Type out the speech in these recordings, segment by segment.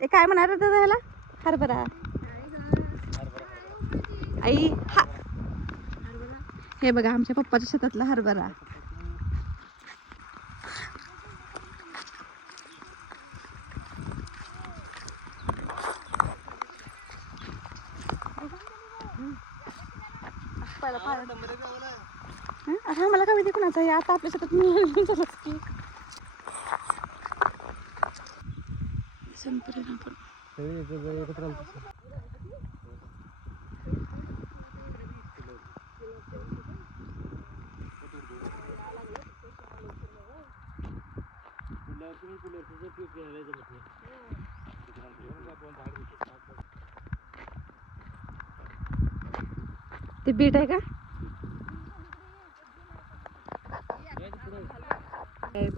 ते काय म्हणणार होतं ह्याला? हरभरा. आई हा, हे बघा आमच्या पप्पाच्या शेतातला हरभरा. हा मला काय माहिती कुणाचं आहे आता आपल्या शेतात मिळालं की संपले ना पण. ते बीट आहे का?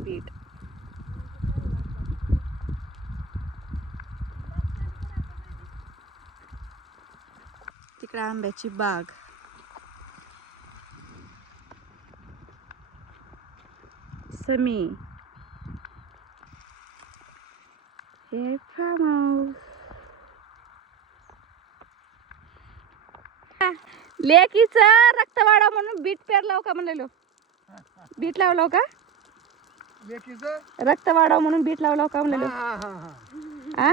बीट. तिकडे आंब्याची बाग. समी. हे फार्म हाऊस. लेकीच रक्त वाढा म्हणून बीट पेरलाव का म्हणलेलो. बीट लावलाव का? रक्त वाढाव म्हणून बीट लावलाव का म्हणलेलो.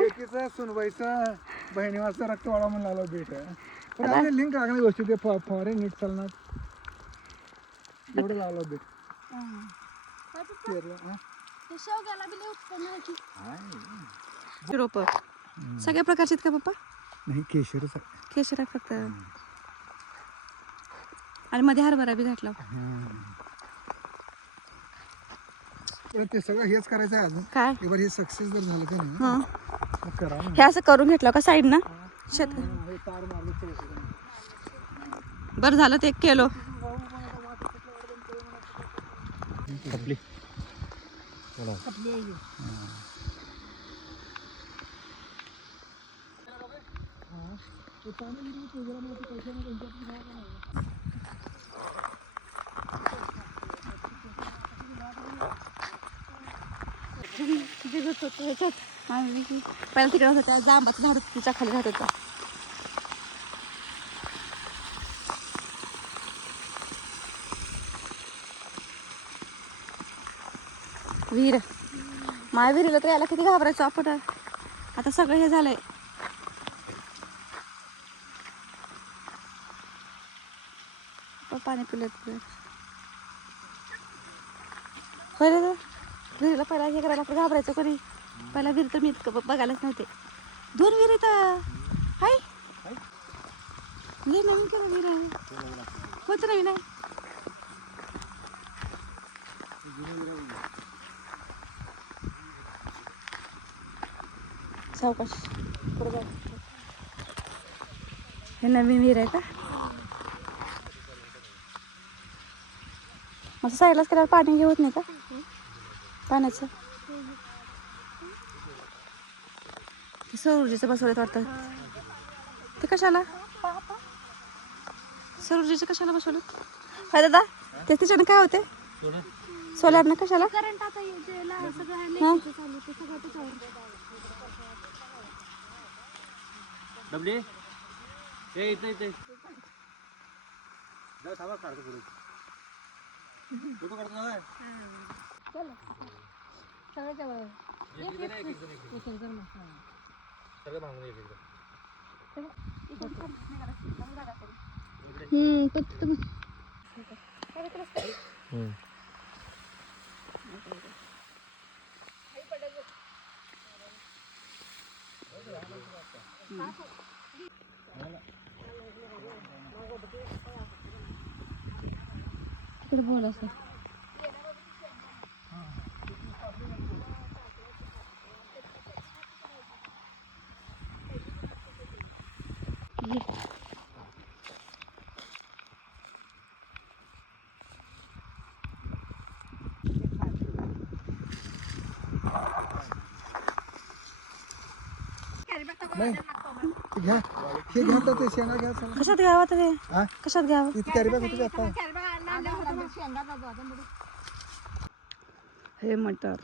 लेकीचं सुनबाईचं बहिणीवाचं रक्त वाढा म्हणून लावलं बीट. पण आपली लिंक लागणार गोष्टी ते फवारे नीट चालणार एवढं लावलं बीट. रोप सगळ्या प्रकारचे आहेत का पप्पा? नाही केशरच आहे. केशर आहे फक्त. आणि मध्ये हरभरा बी घातला. ते सगळं हेच करायचं आहे अजून. काय हे सक्सेस जर झालं का नाही करा. हे असं करून घेतलं का साईड ना शेत. बरं झालं ते केलो. पहिला तिकडे होता जांबाचं झाड तिच्या खाली राहत होता. विहीर. माझ्या विहिरीला तर यायला किती घाबरायचो आपण. आता सगळं हे झालंय. पाणी पिलं विहिरीला पहिला हे करायला आपण घाबरायचो. कधी पहिला विहीर तर मी बघायलाच नव्हते. 2 विहिरी तर हाय. नवीन केलं विहीर आहे. कोणतं नवीन आहे? सावकाश पुढे जाऊ. हे नवीन विहीर आहे का? असं साईडलाच केल्यावर पाणी हे होत नाही का पाण्याचं? ते सौर ऊर्जेचं बसवलं वाटतं. ते कशाला सौर ऊर्जेचं कशाला बसवलं? काय दादा ते त्याच्यानं काय होते? सोलारनं कशाला? तिकडे बोल असं. नाही घ्या हे घ्या तर ते शेंगा घ्या. कशात घ्यावं ते? कशात घ्यावं? इथे कॅरी बॅग होती आता. हे मटर